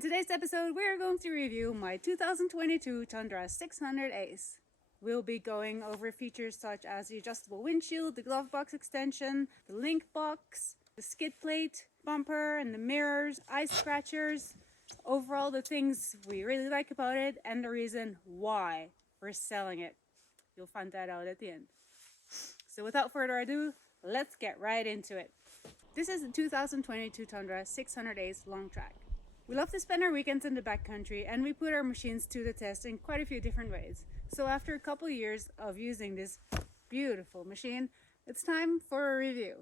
In today's episode, we're going to review my 2022 Tundra 600 Ace. We'll be going over features such as the adjustable windshield, the Glovebox extension, the Linq box, the skid plate, bumper, and the mirrors, ice scratchers. Overall, the things we really like about it and the reason why we're selling it. You'll find that out at the end. So without further ado, let's get right into it. This is the 2022 Tundra 600 Ace long track. We love to spend our weekends in the backcountry, and we put our machines to the test in quite a few different ways. So after a couple years of using this beautiful machine, it's time for a review.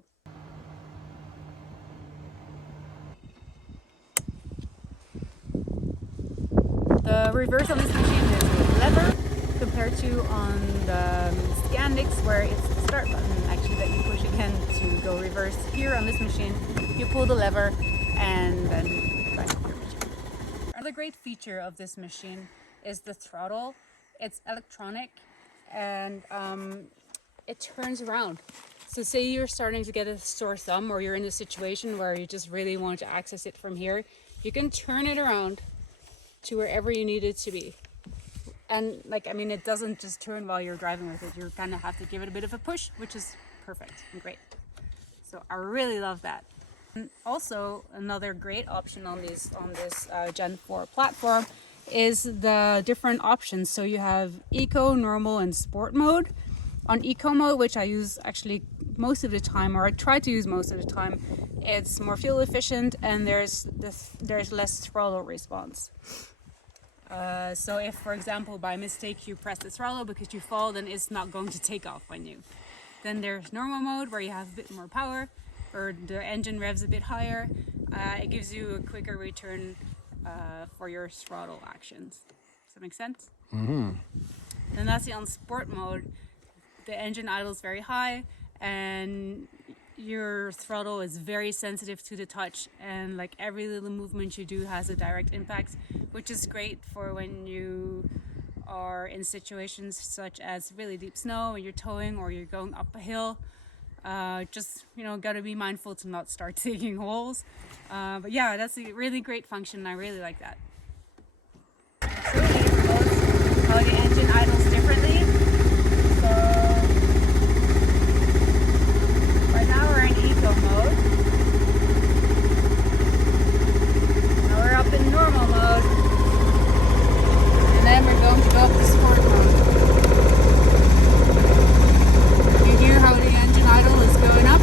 The reverse on this machine is with lever compared to on the Skandix, where it's the start button actually that you push again to go reverse. Here on this machine, you pull the lever and then back to your machine. Another great feature of this machine is the throttle. It's electronic and it turns around. So say you're starting to get a sore thumb, or you're in a situation where you just really want to access it from here, you can turn it around to wherever you need it to be. And it doesn't just turn while you're driving with it. You kind of have to give it a bit of a push, which is perfect and great. So I really love that. And also another great option on this Gen 4 platform is the different options. So you have eco, normal, and sport mode. On eco mode, which I use actually most of the time, or I try to use most of the time, it's more fuel efficient and there's less throttle response. So if, for example, by mistake you press the throttle because you fall, then it's not going to take off on you. Then there's normal mode, where you have a bit more power, or the engine revs a bit higher. It gives you a quicker return for your throttle actions. Does that make sense? Mm-hmm. Then lastly, on sport mode, the engine idles very high and your throttle is very sensitive to the touch, and like every little movement you do has a direct impact, which is great for when you are in situations such as really deep snow and you're towing or you're going up a hill. Just gotta be mindful to not start digging holes. But yeah, that's a really great function. I really like that. So how the engine idles differently. So right now we're in eco mode. Now we're up in normal mode, and then we're going to go up to sport mode. You hear how the engine idle is going up.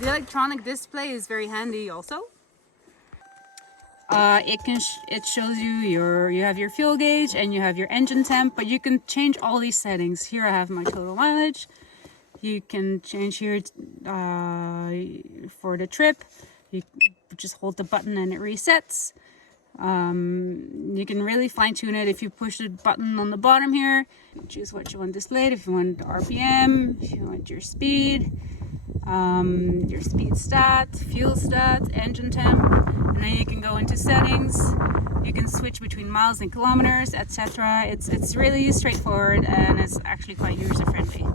The electronic display is very handy also. It shows you have your fuel gauge and you have your engine temp, but you can change all these settings. Here I have my total mileage. You can change here for the trip. You just hold the button and it resets. You can really fine tune it if you push the button on the bottom here. You choose what you want displayed, if you want RPM, if you want your speed, your speed stat, fuel stat, engine temp, and then you can go into settings. You can switch between miles and kilometers, etc. It's really straightforward and it's actually quite user friendly.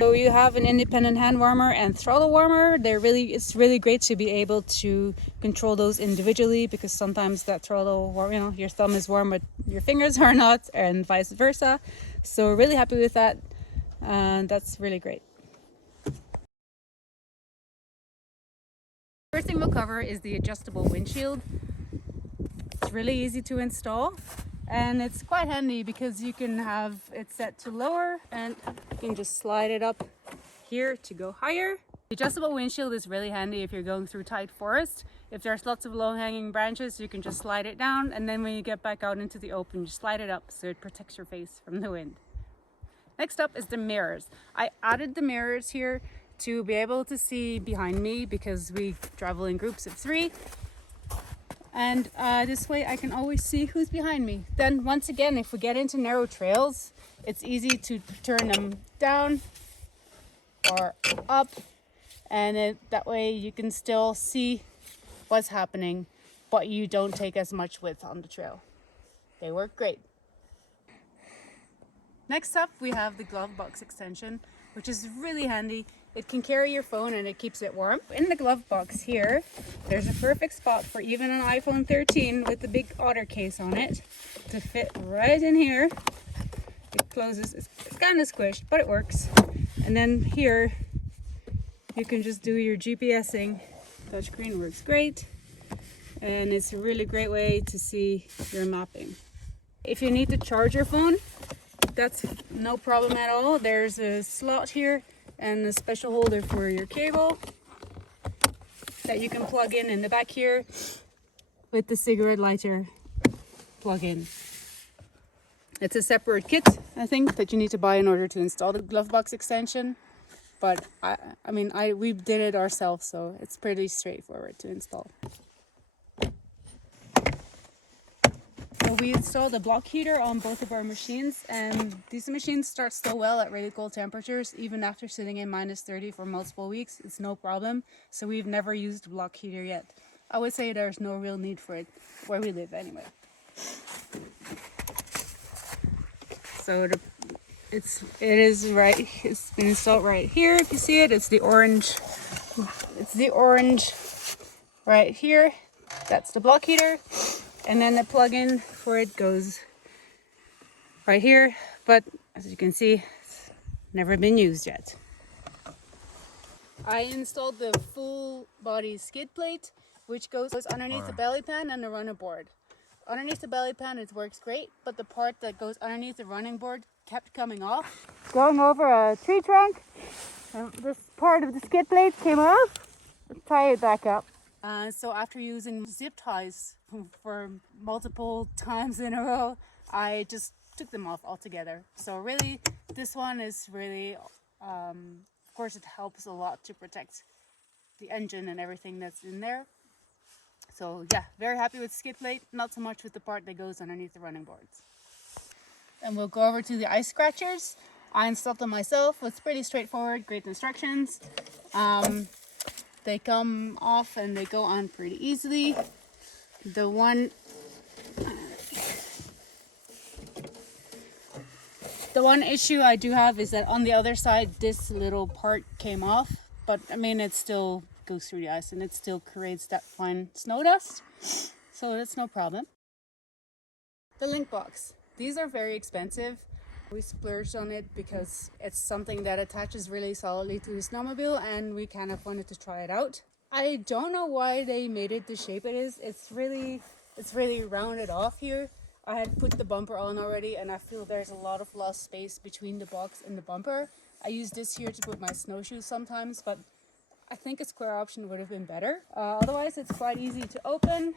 So you have an independent hand warmer and throttle warmer. It's really great to be able to control those individually, because sometimes that throttle, your thumb is warm but your fingers are not, and vice versa. So really happy with that, and that's really great. First thing we'll cover is the adjustable windshield. It's really easy to install. And it's quite handy because you can have it set to lower and you can just slide it up here to go higher. The adjustable windshield is really handy if you're going through tight forest. If there's lots of low-hanging branches, you can just slide it down, and then when you get back out into the open, you slide it up so it protects your face from the wind. Next up is the mirrors. I added the mirrors here to be able to see behind me because we travel in groups of 3. And this way I can always see who's behind me. Then once again, if we get into narrow trails, it's easy to turn them down or up, and that way you can still see what's happening, but you don't take as much width on the trail. They work great. Next up, we have the Glovebox extension, which is really handy It can carry your phone and it keeps it warm. In the glove box here, there's a perfect spot for even an iPhone 13 with the big otter case on it to fit right in here. It closes, it's kind of squished, but it works. And then here, you can just do your GPSing. Touchscreen works great. And it's a really great way to see your mapping. If you need to charge your phone, that's no problem at all. There's a slot here and a special holder for your cable that you can plug in the back here with the cigarette lighter plug-in. It's a separate kit, I think, that you need to buy in order to install the Glovebox extension. But we did it ourselves, so it's pretty straightforward to install. So we installed a block heater on both of our machines, and these machines start still well at really cold temperatures. Even after sitting in -30 for multiple weeks, it's no problem. So we've never used a block heater yet. I would say there's no real need for it where we live anyway. So it's been installed right here. If you see it, it's the orange right here. That's the block heater. And then the plug-in for it goes right here, but as you can see, it's never been used yet. I installed the full body skid plate, which goes underneath the belly pan and the running board. Underneath the belly pan, it works great, but the part that goes underneath the running board kept coming off. Going over a tree trunk, this part of the skid plate came off. Let's tie it back up. So after using zip ties for multiple times in a row, I just took them off altogether. So really, this one is really, of course it helps a lot to protect the engine and everything that's in there. So yeah, very happy with skid plate, not so much with the part that goes underneath the running boards. And we'll go over to the ice scratchers. I installed them myself. It's pretty straightforward, great instructions. They come off and they go on pretty easily. The one issue I do have is that on the other side, this little part came off, but I mean, it still goes through the ice and it still creates that fine snow dust. So that's no problem. The Linq box. These are very expensive. We splurged on it because it's something that attaches really solidly to the snowmobile and we kind of wanted to try it out. I don't know why they made it the shape it is. It's really rounded off here. I had put the bumper on already and I feel there's a lot of lost space between the box and the bumper. I use this here to put my snowshoes sometimes, but I think a square option would have been better. Otherwise, it's quite easy to open.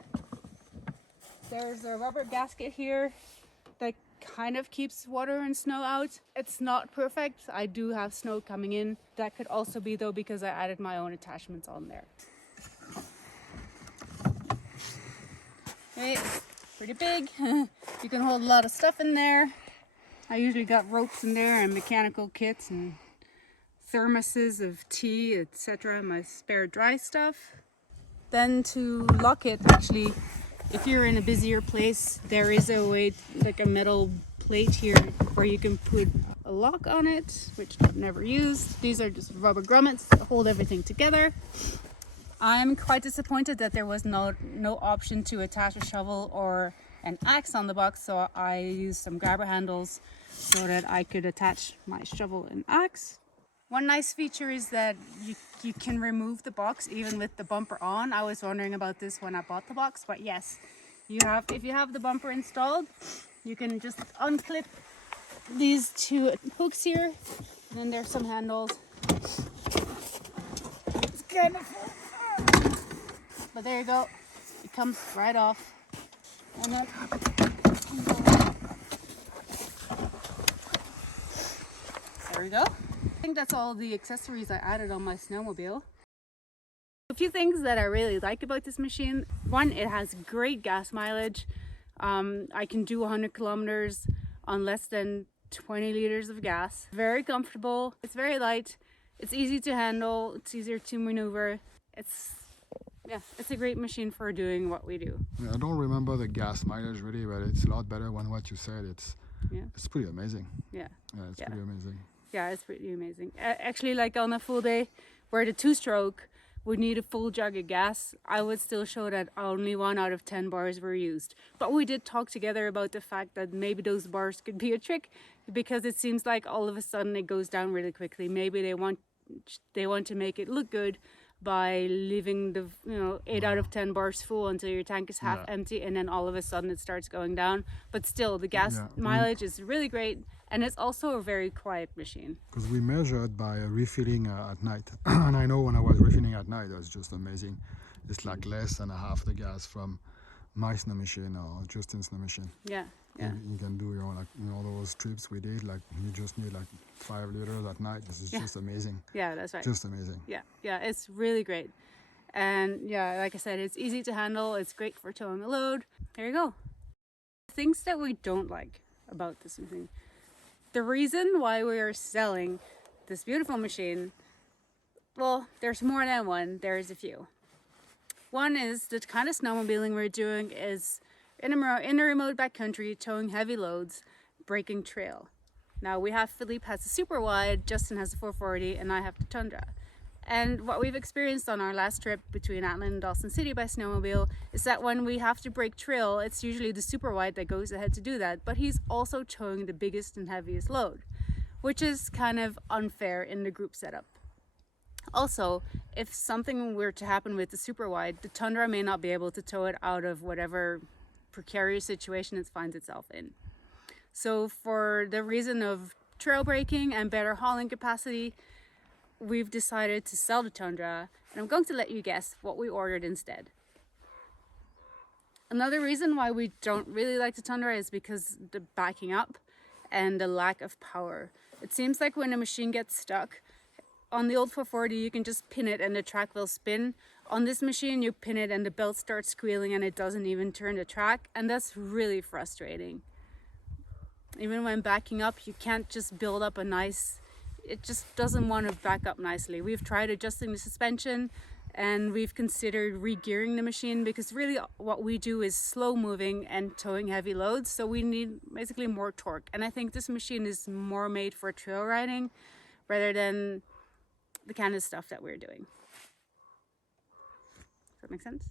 There's a rubber gasket here that kind of keeps water and snow out. It's not perfect. I do have snow coming in. That could also be though because I added my own attachments on there. Okay, it's pretty big. You can hold a lot of stuff in there. I usually got ropes in there and mechanical kits and thermoses of tea, etc. My spare dry stuff. Then to lock it, actually, if you're in a busier place, there is a way, like a metal plate here where you can put a lock on it, which I've never used. These are just rubber grommets that hold everything together. I'm quite disappointed that there was no option to attach a shovel or an axe on the box, so I used some grabber handles so that I could attach my shovel and axe. One nice feature is that you can remove the box even with the bumper on. I was wondering about this when I bought the box, but yes, if you have the bumper installed, you can just unclip these two hooks here, and then there's some handles. It's kind of full, but there you go. It comes right off, and then there we go. I think that's all the accessories I added on my snowmobile. A few things that I really like about this machine. One, it has great gas mileage. I can do 100 kilometers on less than 20 liters of gas. Very comfortable. It's very light. It's easy to handle. It's easier to maneuver. It's a great machine for doing what we do. Yeah, I don't remember the gas mileage really, but it's a lot better than what you said. It's pretty amazing. Yeah. It's pretty amazing. Yeah, it's pretty amazing. Actually, like on a full day where the 2-stroke would need a full jug of gas, I would still show that only 1 out of 10 bars were used. But we did talk together about the fact that maybe those bars could be a trick, because it seems like all of a sudden it goes down really quickly. Maybe they want to make it look good by leaving the 8 out of 10 bars full until your tank is half empty, and then all of a sudden it starts going down. But still, the gas mileage is really great, and it's also a very quiet machine. Because we measured by refilling at night. And I know when I was refilling at night, it was just amazing. It's like less than half the gas from my snow machine or Justin's snow machine. Yeah, yeah. You can do those trips we did, like you just need like 5 liters at night. This is just amazing. Yeah, that's right. Just amazing. Yeah, yeah, it's really great. And yeah, like I said, it's easy to handle. It's great for towing a load. There you go. Things that we don't like about this machine. The reason why we are selling this beautiful machine, well, there's more than one. There's a few. One is the kind of snowmobiling we're doing is in a remote backcountry, towing heavy loads, breaking trail. Now Philippe has a super wide, Justin has a 440, and I have the Tundra. And what we've experienced on our last trip between Atlanta and Dawson City by snowmobile is that when we have to break trail, it's usually the super wide that goes ahead to do that, but he's also towing the biggest and heaviest load, which is kind of unfair in the group setup. Also, if something were to happen with the super wide, the Tundra may not be able to tow it out of whatever precarious situation it finds itself in. So for the reason of trail breaking and better hauling capacity, we've decided to sell the Tundra, and I'm going to let you guess what we ordered instead. Another reason why we don't really like the Tundra is because the backing up and the lack of power. It seems like when a machine gets stuck, on the old 440 you can just pin it and the track will spin. On this machine you pin it and the belt starts squealing and it doesn't even turn the track, and that's really frustrating. Even when backing up, you can't just build up it just doesn't want to back up nicely. We've tried adjusting the suspension and we've considered re-gearing the machine, because really what we do is slow moving and towing heavy loads, so we need basically more torque. And I think this machine is more made for trail riding rather than the kind of stuff that we're doing. Does that make sense?